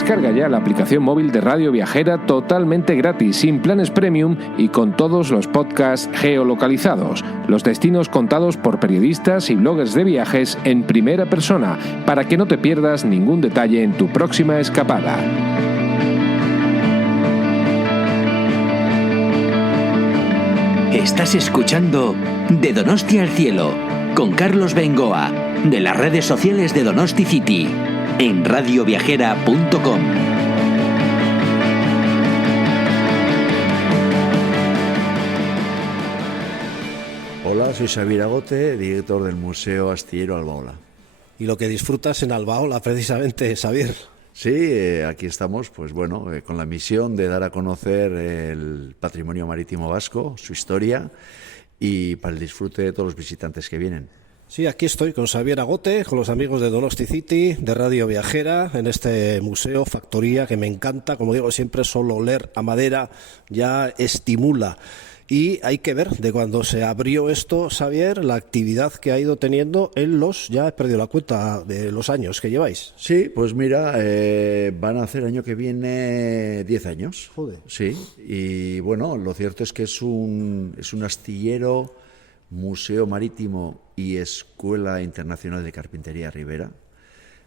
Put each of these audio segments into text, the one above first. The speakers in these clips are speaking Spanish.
Descarga ya la aplicación móvil de Radio Viajera totalmente gratis, sin planes premium y con todos los podcasts geolocalizados, los destinos contados por periodistas y bloggers de viajes en primera persona, para que no te pierdas ningún detalle en tu próxima escapada. Estás escuchando De Donosti al Cielo, con Carlos Bengoa, de las redes sociales de Donosti City, en radioviajera.com. Hola, soy Xavier Agote, director del Museo Astillero Albaola. Y lo que disfrutas en Albaola, precisamente, Xavier. Sí, aquí estamos, pues bueno, con la misión de dar a conocer el patrimonio marítimo vasco, su historia, y para el disfrute de todos los visitantes que vienen. Sí, aquí estoy con Xavier Agote, con los amigos de Donosti City, de Radio Viajera, en este museo, factoría, que me encanta. Como digo siempre, solo oler a madera ya estimula. Y hay que ver, de cuando se abrió esto, Xavier, la actividad que ha ido teniendo en ya he perdido la cuenta de los años que lleváis. Sí, pues mira, van a hacer el año que viene 10 años. Joder. Sí, y bueno, lo cierto es que es un astillero, museo marítimo y escuela internacional de carpintería Ribera.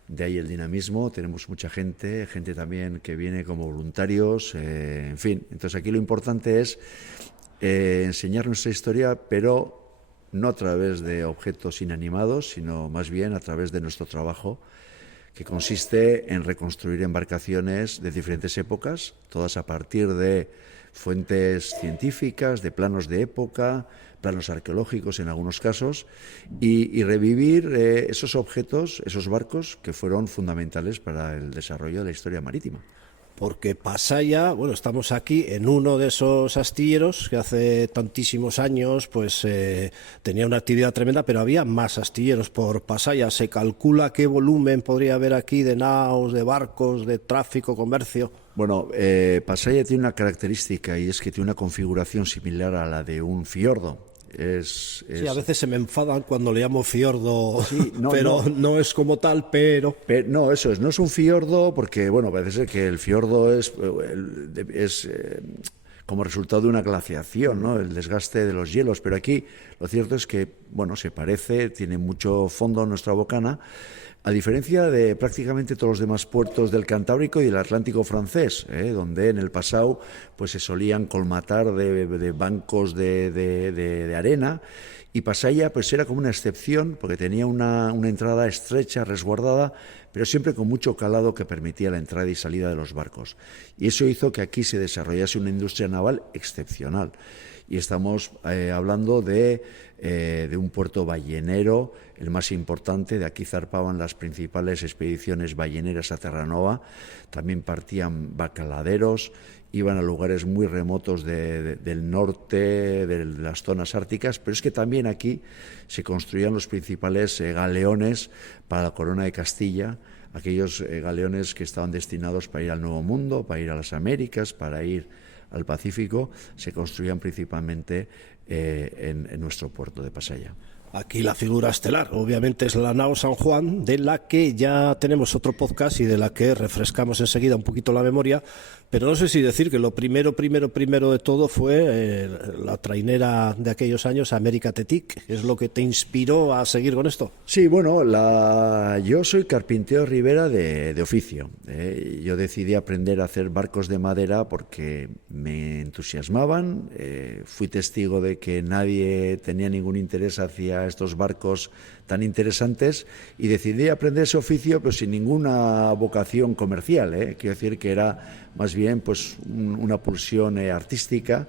De ahí el dinamismo, tenemos mucha gente también que viene como voluntarios, en fin. Entonces aquí lo importante es enseñar nuestra historia, pero no a través de objetos inanimados, sino más bien a través de nuestro trabajo, que consiste en reconstruir embarcaciones de diferentes épocas, todas a partir de fuentes científicas, de planos de época, planos arqueológicos en algunos casos, y revivir esos objetos, esos barcos que fueron fundamentales para el desarrollo de la historia marítima. Porque Pasaia, bueno, estamos aquí en uno de esos astilleros que hace tantísimos años pues tenía una actividad tremenda, pero había más astilleros por Pasaia. ¿Se calcula qué volumen podría haber aquí de naos, de barcos, de tráfico, comercio? Bueno, Pasaia tiene una característica, y es que tiene una configuración similar a la de un fiordo. Sí, a veces se me enfadan cuando le llamo fiordo, sí, no es como tal, pero... No, eso es, no es un fiordo porque, bueno, parece ser que el fiordo es como resultado de una glaciación, ¿no? El desgaste de los hielos, pero aquí lo cierto es que, bueno, se parece, tiene mucho fondo en nuestra bocana, a diferencia de prácticamente todos los demás puertos del Cantábrico y del Atlántico francés, donde en el pasado pues se solían colmatar de bancos de arena, y Pasaia pues era como una excepción porque tenía una entrada estrecha, resguardada, pero siempre con mucho calado que permitía la entrada y salida de los barcos. Y eso hizo que aquí se desarrollase una industria naval excepcional. Y estamos hablando de un puerto ballenero, el más importante. De aquí zarpaban las principales expediciones balleneras a Terranova, también partían bacaladeros, iban a lugares muy remotos del norte, de las zonas árticas, pero es que también aquí se construían los principales galeones para la Corona de Castilla, aquellos galeones que estaban destinados para ir al Nuevo Mundo, para ir a las Américas, para ir al Pacífico, se construían principalmente en nuestro puerto de Pasaia. Aquí la figura estelar, obviamente, es la nao San Juan, de la que ya tenemos otro podcast y de la que refrescamos enseguida un poquito la memoria, pero no sé si decir que lo primero de todo fue la trainera de aquellos años, América Tetic. ¿Es lo que te inspiró a seguir con esto? Sí, bueno, yo soy carpintero Ribera de oficio. Yo decidí aprender a hacer barcos de madera porque me entusiasmaban. Fui testigo de que nadie tenía ningún interés hacia estos barcos tan interesantes, y decidí aprender ese oficio, pero sin ninguna vocación comercial. Quiero decir que era más bien pues una pulsión artística.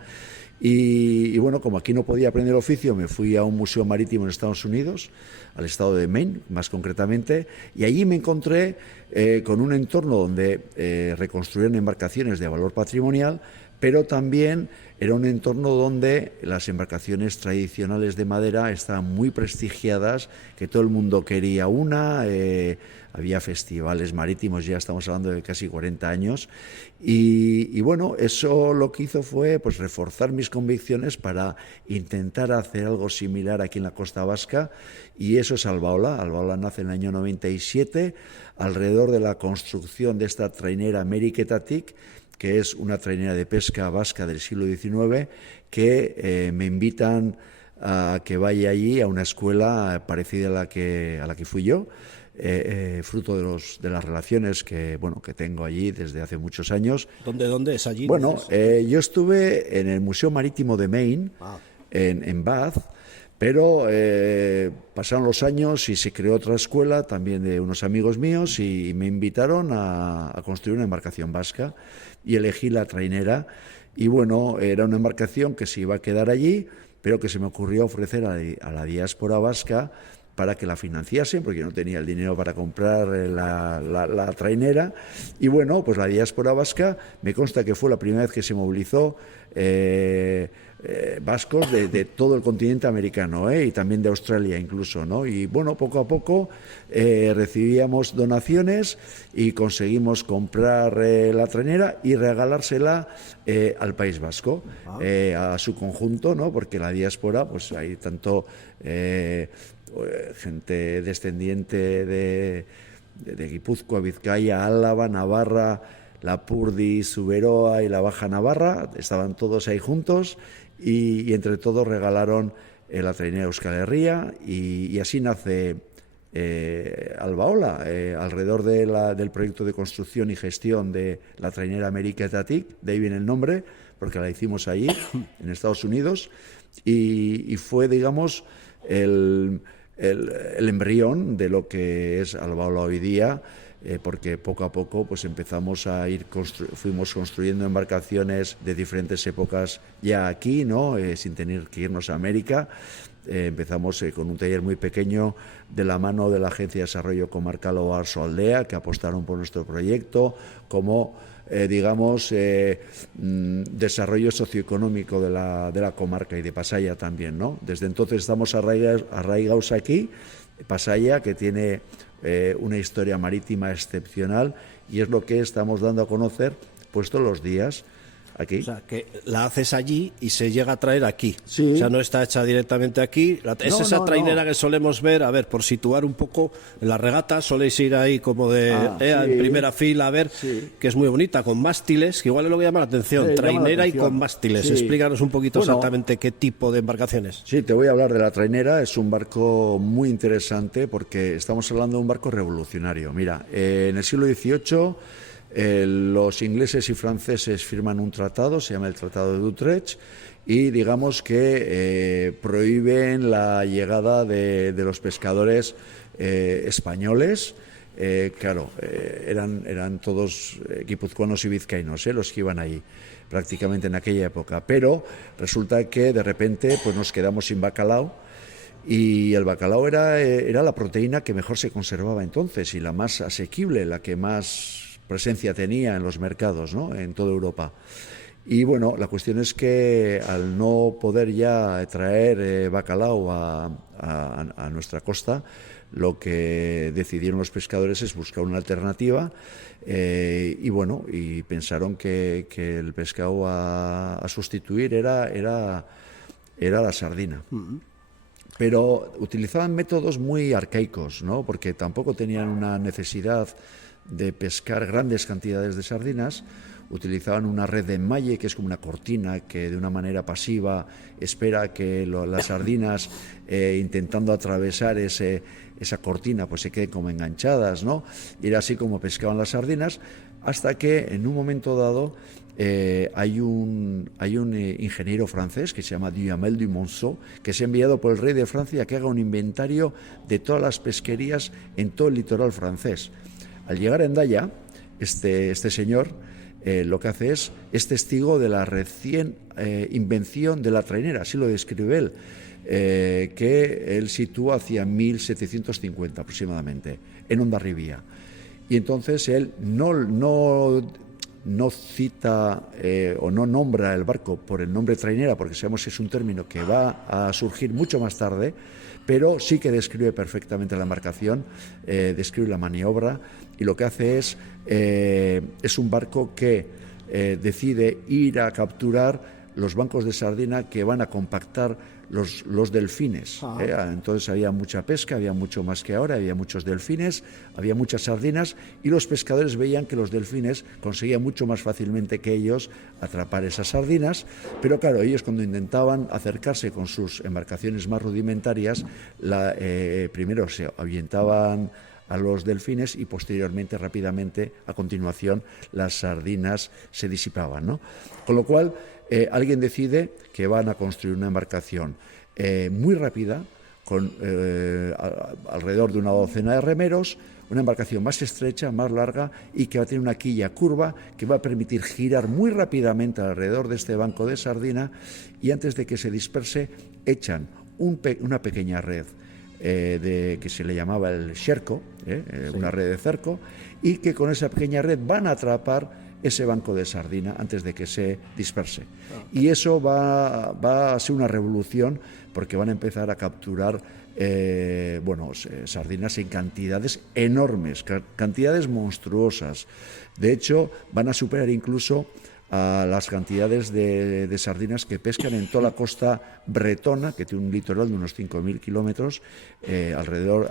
Y bueno, como aquí no podía aprender oficio, me fui a un museo marítimo en Estados Unidos, al estado de Maine, más concretamente, y allí me encontré con un entorno donde reconstruían embarcaciones de valor patrimonial, pero también era un entorno donde las embarcaciones tradicionales de madera estaban muy prestigiadas, que todo el mundo quería una, había festivales marítimos, ya estamos hablando de casi 40 años, y bueno, eso lo que hizo fue pues reforzar mis convicciones para intentar hacer algo similar aquí en la costa vasca, y eso es Albaola. Albaola nace en el año 97, alrededor de la construcción de esta trainera Meriketatik, que es una trainera de pesca vasca del siglo XIX, que me invitan a que vaya allí a una escuela parecida a la que fui yo, fruto de las relaciones que tengo allí desde hace muchos años. ¿Dónde es allí? Bueno, yo estuve en el Museo Marítimo de Maine, en Bath, pero pasaron los años y se creó otra escuela también de unos amigos míos y me invitaron a construir una embarcación vasca y elegí la trainera. Y bueno, era una embarcación que se iba a quedar allí, pero que se me ocurrió ofrecer a la diáspora vasca para que la financiasen, porque yo no tenía el dinero para comprar la trainera. Y bueno, pues la diáspora vasca, me consta que fue la primera vez que se movilizó vascos de todo el continente americano, y también de Australia incluso, ¿no? Y bueno, poco a poco recibíamos donaciones y conseguimos comprar la trainera y regalársela al País Vasco, a su conjunto, ¿no? Porque la diáspora, pues hay tanto gente descendiente de Guipúzcoa, Vizcaya, Álava, Navarra, Lapurdi, Zuberoa y la Baja Navarra, estaban todos ahí juntos y entre todos regalaron la trainera Euskal Herria y así nace Albaola, alrededor del proyecto de construcción y gestión de la trainera Meriketatik, de ahí viene el nombre, porque la hicimos allí, en Estados Unidos, y fue, digamos, el embrión de lo que es Albaola hoy día, porque poco a poco pues empezamos a fuimos construyendo embarcaciones de diferentes épocas ya aquí, ¿no? Sin tener que irnos a América. Empezamos con un taller muy pequeño de la mano de la Agencia de Desarrollo Comarcal Oarsoaldea, que apostaron por nuestro proyecto como desarrollo socioeconómico de la comarca y de Pasaia también, ¿no? Desde entonces estamos arraigados aquí. Pasaia, que tiene una historia marítima excepcional, y es lo que estamos dando a conocer pues todos los días aquí. O sea, que la haces allí y se llega a traer aquí. Sí. O sea, no está hecha directamente aquí. Es esa trainera que solemos ver, a ver, por situar un poco, en las regatas soléis ir ahí como en primera fila, a ver, que es muy bonita, con mástiles, que igual es lo que llama la atención. Trainera y con mástiles. Sí. Explícanos un poquito exactamente qué tipo de embarcaciones. Sí, te voy a hablar de la trainera. Es un barco muy interesante porque estamos hablando de un barco revolucionario. Mira, en el siglo XVIII... los ingleses y franceses firman un tratado, se llama el Tratado de Utrecht, y digamos que prohíben la llegada de los pescadores españoles. Eran todos guipuzcoanos y vizcaínos, los que iban ahí prácticamente en aquella época, pero resulta que de repente pues nos quedamos sin bacalao, y el bacalao era la proteína que mejor se conservaba entonces y la más asequible, la que más presencia tenía en los mercados, ¿no? En toda Europa. Y bueno, la cuestión es que al no poder ya traer bacalao a nuestra costa, lo que decidieron los pescadores es buscar una alternativa, y pensaron que el pescado a sustituir era la sardina. Pero utilizaban métodos muy arcaicos, ¿no? Porque tampoco tenían una necesidad de pescar grandes cantidades de sardinas. Utilizaban una red de enmalle, que es como una cortina que de una manera pasiva espera que las sardinas, intentando atravesar esa cortina, pues se queden como enganchadas, ¿no? Y era así como pescaban las sardinas, hasta que en un momento dado hay un ingeniero francés que se llama Duhamel du Monceau, que es enviado por el rey de Francia a que haga un inventario de todas las pesquerías en todo el litoral francés. Al llegar a Hendaya, este señor lo que hace es testigo de la recién invención de la trainera, así lo describe él, que él sitúa hacia 1750 aproximadamente, en Hondarribia. Y entonces él no no cita o no nombra el barco por el nombre trainera, porque sabemos que es un término que va a surgir mucho más tarde, pero sí que describe perfectamente la embarcación, describe la maniobra, y lo que hace es un barco que decide ir a capturar los bancos de sardina que van a compactar los delfines. Entonces había mucha pesca, había mucho más que ahora, había muchos delfines, había muchas sardinas, y los pescadores veían que los delfines conseguían mucho más fácilmente que ellos atrapar esas sardinas, pero claro, ellos cuando intentaban acercarse con sus embarcaciones más rudimentarias, primero se ahuyentaban a los delfines y posteriormente, rápidamente, a continuación, las sardinas se disipaban, ¿no? Con lo cual, alguien decide que van a construir una embarcación muy rápida, con alrededor de una docena de remeros, una embarcación más estrecha, más larga, y que va a tener una quilla curva que va a permitir girar muy rápidamente alrededor de este banco de sardina, y antes de que se disperse echan una pequeña red que se le llamaba el sherco, una red de cerco, y que con esa pequeña red van a atrapar ese banco de sardina antes de que se disperse. Y eso va a ser una revolución, porque van a empezar a capturar sardinas en cantidades enormes, cantidades monstruosas. De hecho, van a superar incluso a las cantidades de sardinas que pescan en toda la costa bretona, que tiene un litoral de unos 5.000 kilómetros, alrededor,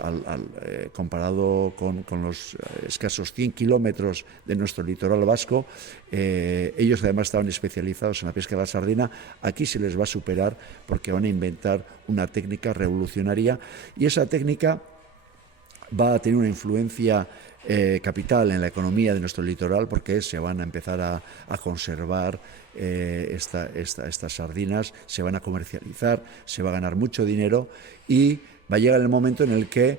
comparado con los escasos 100 kilómetros de nuestro litoral vasco. Ellos además estaban especializados en la pesca de la sardina. Aquí se les va a superar, porque van a inventar una técnica revolucionaria, y esa técnica va a tener una influencia capital en la economía de nuestro litoral, porque se van a empezar a conservar estas sardinas, se van a comercializar, se va a ganar mucho dinero, y va a llegar el momento en el que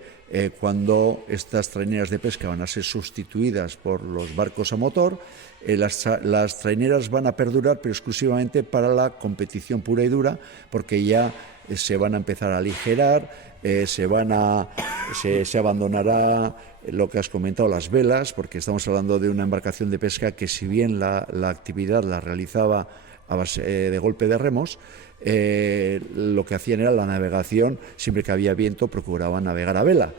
cuando estas traineras de pesca van a ser sustituidas por los barcos a motor, las traineras van a perdurar, pero exclusivamente para la competición pura y dura, porque ya se van a empezar a aligerar, se abandonará lo que has comentado, las velas, porque estamos hablando de una embarcación de pesca que, si bien la actividad la realizaba a base de golpe de remos, lo que hacían era la navegación. Siempre que había viento procuraban navegar a vela.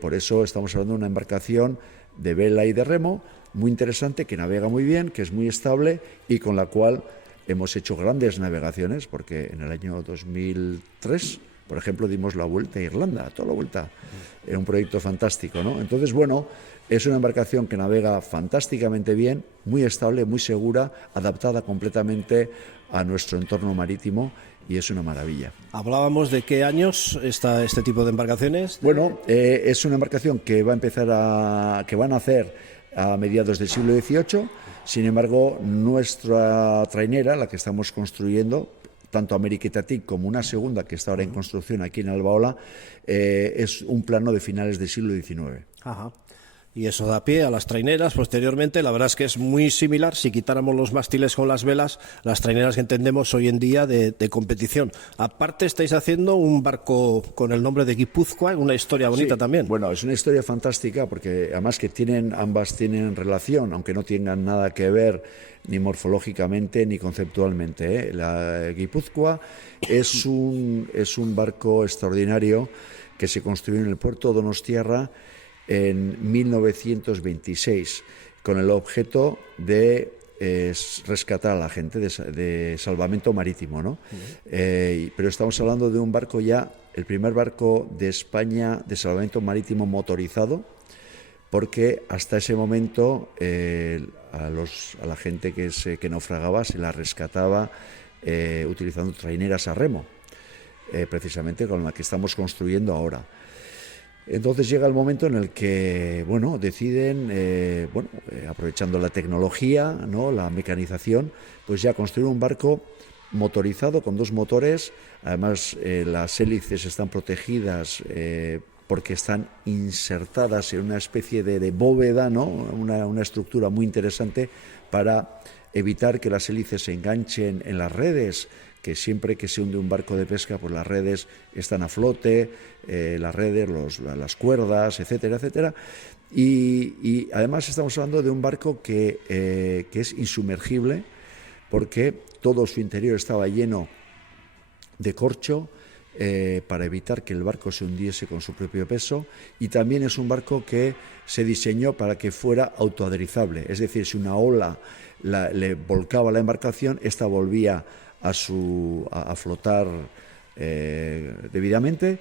Por eso estamos hablando de una embarcación de vela y de remo muy interesante, que navega muy bien, que es muy estable, y con la cual hemos hecho grandes navegaciones, porque en el año 2003, por ejemplo, dimos la vuelta a Irlanda, toda la vuelta. Era un proyecto fantástico, ¿no? Entonces, es una embarcación que navega fantásticamente bien, muy estable, muy segura, adaptada completamente a nuestro entorno marítimo, y es una maravilla. Hablábamos de qué años está este tipo de embarcaciones. Es una embarcación que va a nacer a mediados del siglo XVIII. Sin embargo, nuestra trainera, la que estamos construyendo, tanto Ameriquetatic como una segunda que está ahora en construcción aquí en Albaola, es un plano de finales del siglo XIX. Ajá. Y eso da pie a las traineras posteriormente. La verdad es que es muy similar. Si quitáramos los mástiles con las velas, las traineras que entendemos hoy en día de competición. Aparte, estáis haciendo un barco con el nombre de Guipúzcoa, una historia bonita también. Bueno, es una historia fantástica, porque además que ambas tienen relación, aunque no tengan nada que ver ni morfológicamente ni conceptualmente. La Guipúzcoa es un barco extraordinario que se construyó en el puerto de Donostiarra en 1926, con el objeto de rescatar a la gente de salvamento marítimo, ¿no? Pero estamos hablando de un barco ya, el primer barco de España de salvamento marítimo motorizado, porque hasta ese momento a la gente que naufragaba se la rescataba utilizando traineras a remo, precisamente con la que estamos construyendo ahora. Entonces llega el momento en el que deciden, aprovechando la tecnología, ¿no?, la mecanización, pues ya construir un barco motorizado con 2 motores. Además, las hélices están protegidas porque están insertadas en una especie de bóveda, ¿no?, una estructura muy interesante para evitar que las hélices se enganchen en las redes que siempre que se hunde un barco de pesca, pues las redes están a flote, las redes, las cuerdas, etcétera, etcétera. Y además estamos hablando de un barco que es insumergible, porque todo su interior estaba lleno de corcho, para evitar que el barco se hundiese con su propio peso, y también es un barco que se diseñó para que fuera autoadrizable, es decir, si una ola le volcaba la embarcación, esta volvía a flotar debidamente.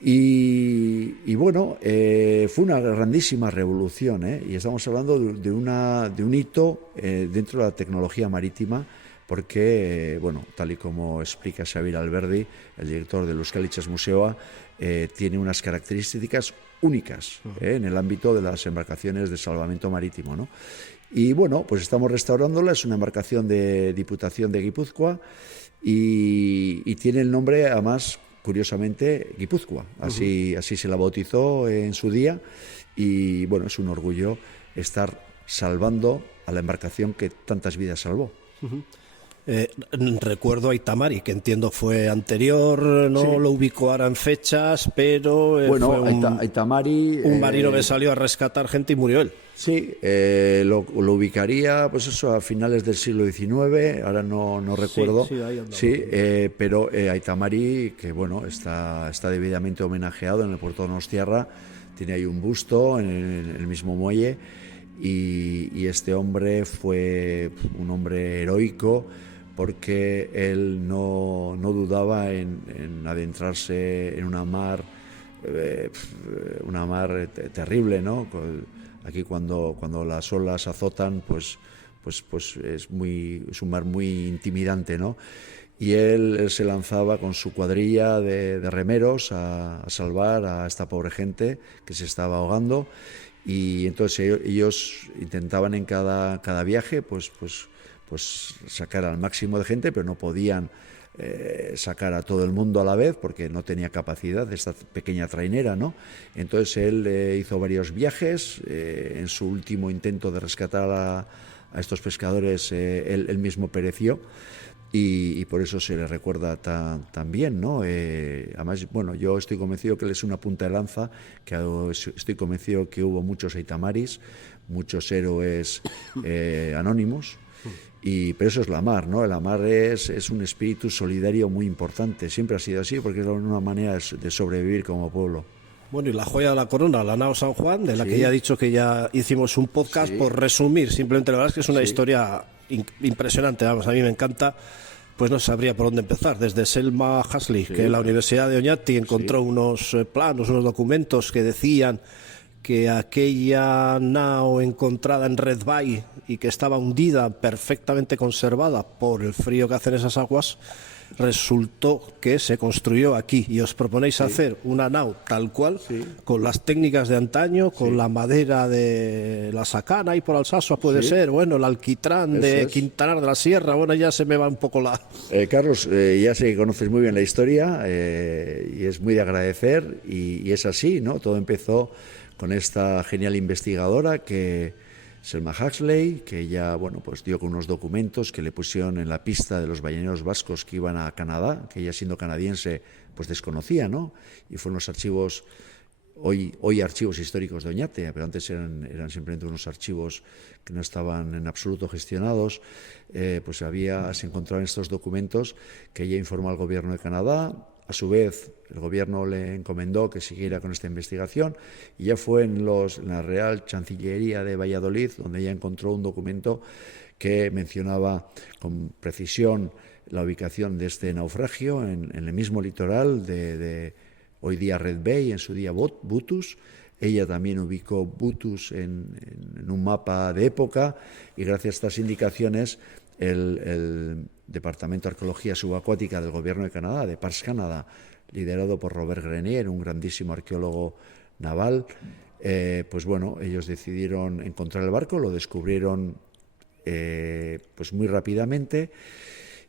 Y bueno, fue una grandísima revolución, y estamos hablando de un hito dentro de la tecnología marítima, porque, bueno, tal y como explica Xabier Alberdi, el director del Euskal Itxas Museoa, tiene unas características únicas en el ámbito de las embarcaciones de salvamento marítimo, ¿no? Y bueno, pues estamos restaurándola, es una embarcación de Diputación de Guipúzcoa y tiene el nombre, además, curiosamente, Guipúzcoa, así se la bautizó en su día, y bueno, es un orgullo estar salvando a la embarcación que tantas vidas salvó. Recuerdo a Itamari, que entiendo fue anterior, no Sí. lo ubicó ahora en fechas, pero Bueno, fue Itamari, un marino que salió a rescatar gente y murió él. sí, lo ubicaría, pues eso, a finales del siglo XIX, ahora no recuerdo. sí, ahí andaba. Sí, pero Itamari, que bueno, está debidamente homenajeado en el puerto de Donostiarra, tiene ahí un busto en el mismo muelle, y este hombre fue un hombre heroico, porque él no dudaba en adentrarse en una mar terrible, ¿no? Aquí cuando las olas azotan, pues es un mar muy intimidante, ¿no? Y él se lanzaba con su cuadrilla de remeros a salvar a esta pobre gente que se estaba ahogando, y entonces ellos intentaban en cada viaje pues sacar al máximo de gente, pero no podían sacar a todo el mundo a la vez, porque no tenía capacidad de esta pequeña trainera, ¿no? Entonces él hizo varios viajes. En su último intento de rescatar a estos pescadores, él mismo pereció, y por eso se le recuerda tan bien, ¿no? Además, bueno, yo estoy convencido que él es una punta de lanza, que estoy convencido que hubo muchos Itamaris, muchos héroes anónimos. Pero eso es la mar, ¿no? La mar es un espíritu solidario muy importante. Siempre ha sido así, porque es una manera de sobrevivir como pueblo. Bueno, y la joya de la corona, la nao San Juan, de la Sí. que ya he dicho que ya hicimos un podcast, Sí. por resumir, simplemente la verdad es que es una Sí. historia impresionante, vamos, a mí me encanta. Pues no sabría por dónde empezar. Desde Selma Hasley, que en la Universidad de Oñati encontró unos planos, unos documentos que decían que aquella nao encontrada en Red Bay y que estaba hundida, perfectamente conservada por el frío que hacen esas aguas, resultó que se construyó aquí. Y os proponéis hacer una nao tal cual, con las técnicas de antaño, con la madera de la sacana y por Alsasua puede ser, bueno, el alquitrán de Eso es. Quintanar de la Sierra, bueno, ya se me va un poco la... Carlos, ya sé que conoces muy bien la historia, y es muy de agradecer, y es así, ¿no? Todo empezó con esta genial investigadora, que Selma Hasley, que ella, bueno, pues dio con unos documentos que le pusieron en la pista de los balleneros vascos que iban a Canadá, que ella, siendo canadiense, pues desconocía, ¿no? Y fueron los archivos, hoy archivos históricos de Oñate, pero antes eran simplemente unos archivos que no estaban en absoluto gestionados. Pues se encontraron estos documentos que ella informó al gobierno de Canadá. A su vez, el gobierno le encomendó que siguiera con esta investigación, y ya fue en la Real Chancillería de Valladolid donde ella encontró un documento que mencionaba con precisión la ubicación de este naufragio en el mismo litoral de hoy día Red Bay, en su día Butus. Ella también ubicó Butus en un mapa de época, y gracias a estas indicaciones el Departamento de Arqueología Subacuática del Gobierno de Canadá, de Parks Canada, liderado por Robert Grenier, un grandísimo arqueólogo naval, pues bueno, ellos decidieron encontrar el barco, lo descubrieron pues muy rápidamente,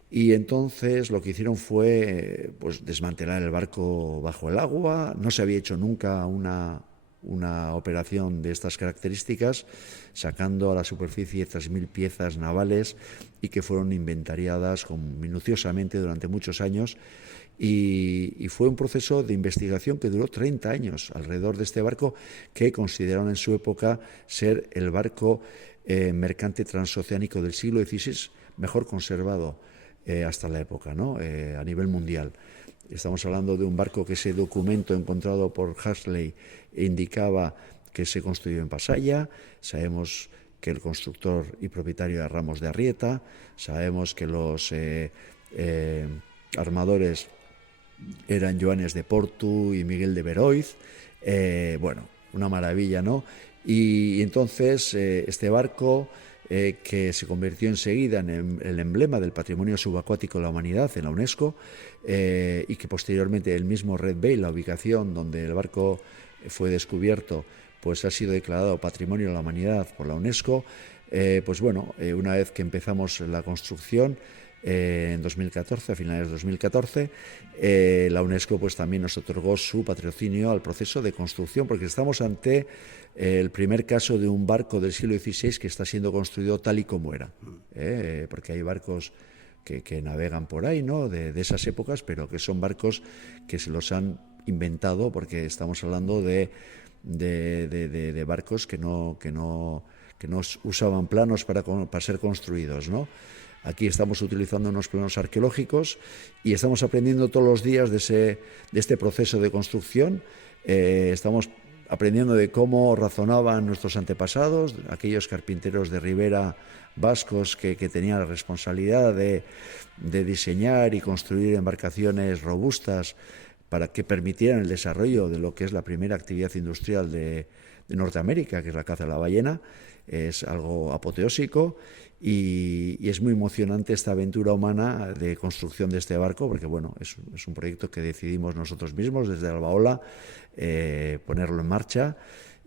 y entonces lo que hicieron fue pues desmantelar el barco bajo el agua. No se había hecho nunca una una operación de estas características, sacando a la superficie 3.000 piezas navales y que fueron inventariadas minuciosamente durante muchos años. Y fue un proceso de investigación que duró 30 años alrededor de este barco, que consideraron en su época ser el barco mercante transoceánico del siglo XVI mejor conservado hasta la época, ¿no? A nivel mundial. Estamos hablando de un barco que ese documento encontrado por Huxley indicaba que se construyó en Pasaya. Sabemos que el constructor y propietario era Ramos de Arrieta. Sabemos que los armadores eran Joanes de Portu y Miguel de Beroiz. Bueno, una maravilla, ¿no? Y entonces este barco, que se convirtió enseguida en el emblema del patrimonio subacuático de la humanidad en la UNESCO, y que posteriormente el mismo Red Bay, la ubicación donde el barco fue descubierto, pues ha sido declarado Patrimonio de la Humanidad por la UNESCO. Pues bueno, una vez que empezamos la construcción, en 2014, a finales de 2014, la UNESCO pues también nos otorgó su patrocinio al proceso de construcción, porque estamos ante el primer caso de un barco del siglo XVI que está siendo construido tal y como era, porque hay barcos que navegan por ahí, ¿no?, de esas épocas, pero que son barcos que se los han inventado, porque estamos hablando de barcos que no usaban planos para ser construidos, ¿no? Aquí estamos utilizando unos planos arqueológicos y estamos aprendiendo todos los días de este proceso de construcción. Estamos aprendiendo de cómo razonaban nuestros antepasados, aquellos carpinteros de ribera vascos que tenían la responsabilidad de diseñar y construir embarcaciones robustas para que permitieran el desarrollo de lo que es la primera actividad industrial de Norteamérica, que es la caza de la ballena. Es algo apoteósico y es muy emocionante esta aventura humana de construcción de este barco, porque bueno, es un proyecto que decidimos nosotros mismos desde Albaola ponerlo en marcha,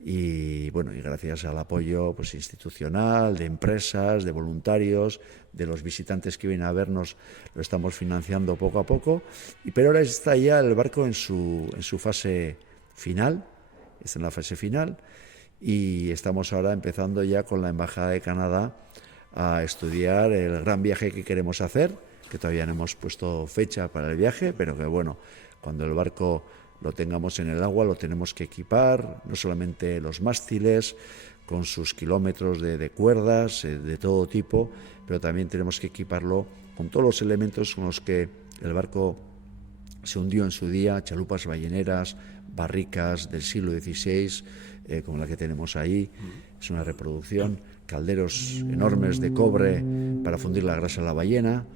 y bueno, y gracias al apoyo pues institucional, de empresas, de voluntarios, de los visitantes que vienen a vernos, lo estamos financiando poco a poco. Pero ahora está ya el barco en su fase final, está en la fase final. Y estamos ahora empezando ya con la Embajada de Canadá a estudiar el gran viaje que queremos hacer, que todavía no hemos puesto fecha para el viaje, pero que bueno, cuando el barco lo tengamos en el agua lo tenemos que equipar, no solamente los mástiles, con sus kilómetros de cuerdas de todo tipo, pero también tenemos que equiparlo con todos los elementos con los que el barco se hundió en su día: chalupas balleneras, barricas del siglo XVI, como la que tenemos ahí, es una reproducción, calderos enormes de cobre para fundir la grasa de la ballena,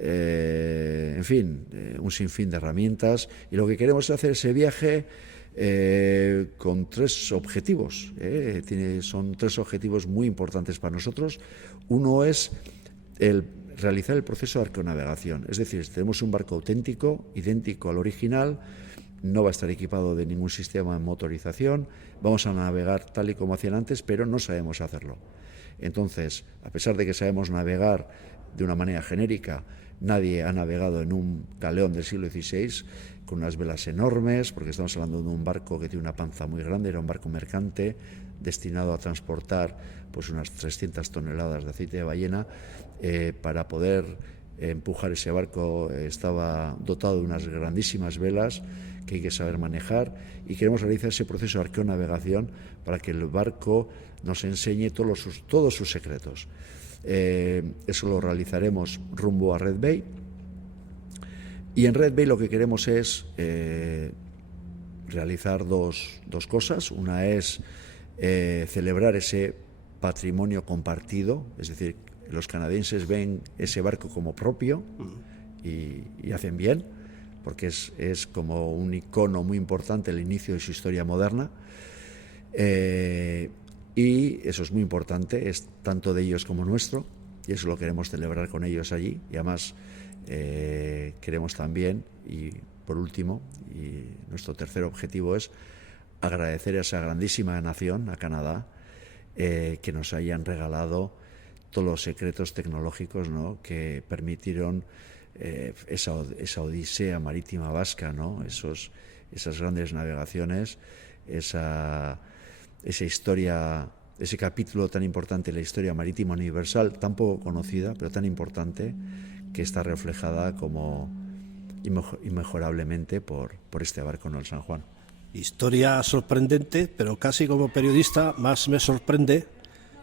en fin, un sinfín de herramientas. Y lo que queremos es hacer ese viaje con tres objetivos. Son tres objetivos muy importantes para nosotros. Uno es realizar el proceso de arqueonavegación, es decir, tenemos un barco auténtico, idéntico al original. No va a estar equipado de ningún sistema de motorización, vamos a navegar tal y como hacían antes, pero no sabemos hacerlo. Entonces, a pesar de que sabemos navegar de una manera genérica, nadie ha navegado en un galeón del siglo XVI con unas velas enormes, porque estamos hablando de un barco que tiene una panza muy grande, era un barco mercante destinado a transportar pues unas 300 toneladas de aceite de ballena. Para poder empujar ese barco estaba dotado de unas grandísimas velas que hay que saber manejar, y queremos realizar ese proceso de arqueonavegación para que el barco nos enseñe todos sus secretos. Eso lo realizaremos rumbo a Red Bay, y en Red Bay lo que queremos es realizar dos cosas. Una es celebrar ese patrimonio compartido, es decir, los canadienses ven ese barco como propio y hacen bien, porque es como un icono muy importante el inicio de su historia moderna, y eso es muy importante, es tanto de ellos como nuestro, y eso lo queremos celebrar con ellos allí. Y además queremos también, y por último, y nuestro tercer objetivo es agradecer a esa grandísima nación, a Canadá, que nos hayan regalado todos los secretos tecnológicos, ¿no?, que permitieron esa odisea marítima vasca, ¿no?, esas grandes navegaciones, esa historia, ese capítulo tan importante en la historia marítima universal, tan poco conocida, pero tan importante, que está reflejada como inmejorablemente por este barco, ¿no?, el San Juan. Historia sorprendente, pero casi como periodista más me sorprende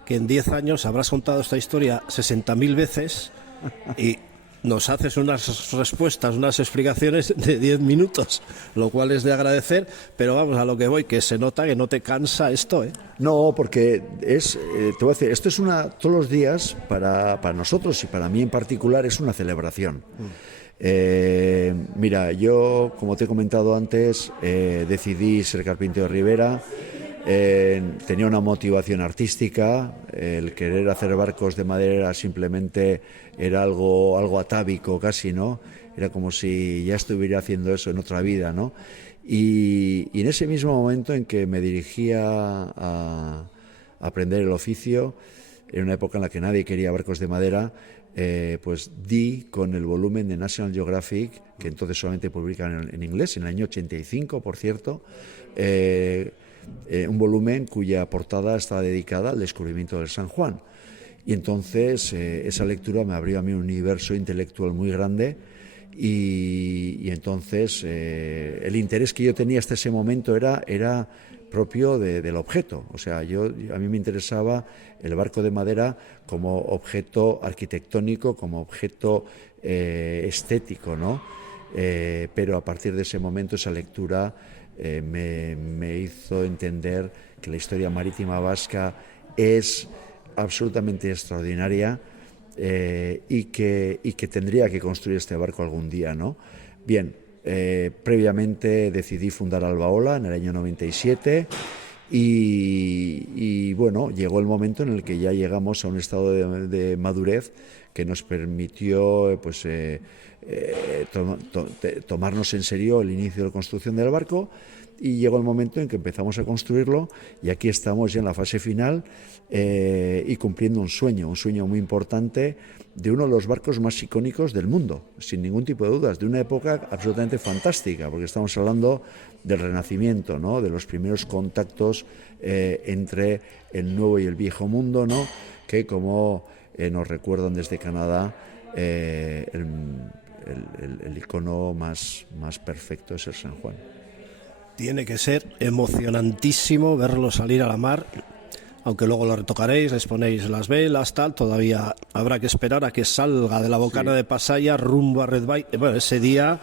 que en 10 años habrás contado esta historia 60.000 veces y nos haces unas respuestas, unas explicaciones de 10 minutos, lo cual es de agradecer, pero vamos a lo que voy, que se nota que no te cansa esto, ¿eh? No, porque te voy a decir, esto es todos los días, para nosotros y para mí en particular, es una celebración. Mira, yo, como te he comentado antes, decidí ser carpintero de ribera. Tenía una motivación artística, el querer hacer barcos de madera simplemente era algo atávico casi, ¿no? Era como si ya estuviera haciendo eso en otra vida, ¿no? Y en ese mismo momento en que me dirigía a aprender el oficio, en una época en la que nadie quería barcos de madera, pues di con el volumen de National Geographic, que entonces solamente publican en inglés, en el año 85, por cierto, un volumen cuya portada estaba dedicada al descubrimiento del San Juan. Y entonces esa lectura me abrió a mí un universo intelectual muy grande y entonces el interés que yo tenía hasta ese momento era propio del objeto. O sea, a mí me interesaba el barco de madera como objeto arquitectónico, como objeto estético, ¿no? Pero a partir de ese momento esa lectura me hizo entender que la historia marítima vasca es absolutamente extraordinaria y que tendría que construir este barco algún día, ¿no? Bien, previamente decidí fundar Albaola en el año 97 y bueno, llegó el momento en el que ya llegamos a un estado de madurez que nos permitió pues tomarnos en serio el inicio de la construcción del barco, y llegó el momento en que empezamos a construirlo y aquí estamos ya en la fase final y cumpliendo un sueño muy importante de uno de los barcos más icónicos del mundo, sin ningún tipo de dudas, de una época absolutamente fantástica, porque estamos hablando del Renacimiento, ¿no?, de los primeros contactos entre el nuevo y el viejo mundo, ¿no?, que como nos recuerdan desde Canadá, el icono más perfecto es el San Juan. Tiene que ser emocionantísimo verlo salir a la mar, aunque luego lo retocaréis, les ponéis las velas, tal, todavía habrá que esperar a que salga de la bocana de Pasaia rumbo a Red Bay. Bueno, ese día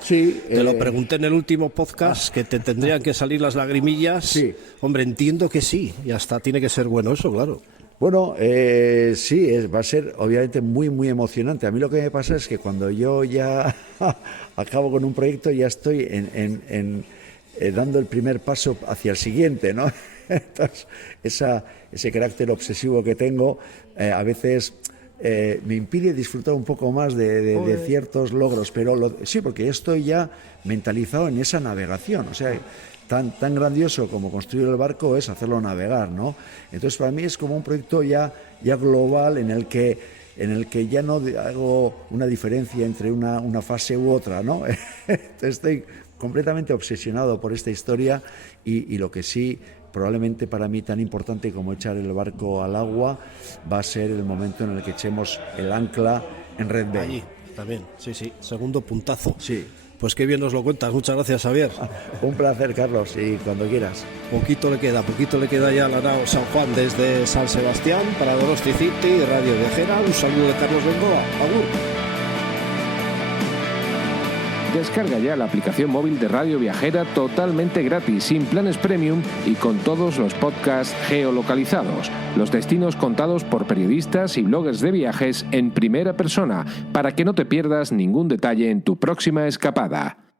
sí, te lo pregunté en el último podcast, que te tendrían que salir las lagrimillas. Sí. Hombre, entiendo que sí, y hasta tiene que ser bueno eso, claro. Bueno, sí, va a ser obviamente muy emocionante. A mí lo que me pasa es que cuando yo ya acabo con un proyecto ya estoy dando el primer paso hacia el siguiente, ¿no? Entonces, ese carácter obsesivo que tengo a veces me impide disfrutar un poco más de ciertos logros, pero sí, porque estoy ya mentalizado en esa navegación, o sea, tan grandioso como construir el barco es hacerlo navegar, ¿no? Entonces, para mí es como un proyecto ya global en el que ya no hago una diferencia entre una fase u otra, ¿no? Entonces, estoy completamente obsesionado por esta historia y lo que sí, probablemente para mí tan importante como echar el barco al agua, va a ser el momento en el que echemos el ancla en Red Bay. Allí, también, sí, segundo puntazo. Sí. Pues qué bien nos lo cuentas, muchas gracias, Javier. Un placer, Carlos, y cuando quieras. Poquito le queda ya a la nao San Juan desde San Sebastián para Donosti City, Radio Viajera. Un saludo de Carlos Bengoa. Agur. Descarga ya la aplicación móvil de Radio Viajera totalmente gratis, sin planes premium y con todos los podcasts geolocalizados. Los destinos contados por periodistas y bloggers de viajes en primera persona, para que no te pierdas ningún detalle en tu próxima escapada.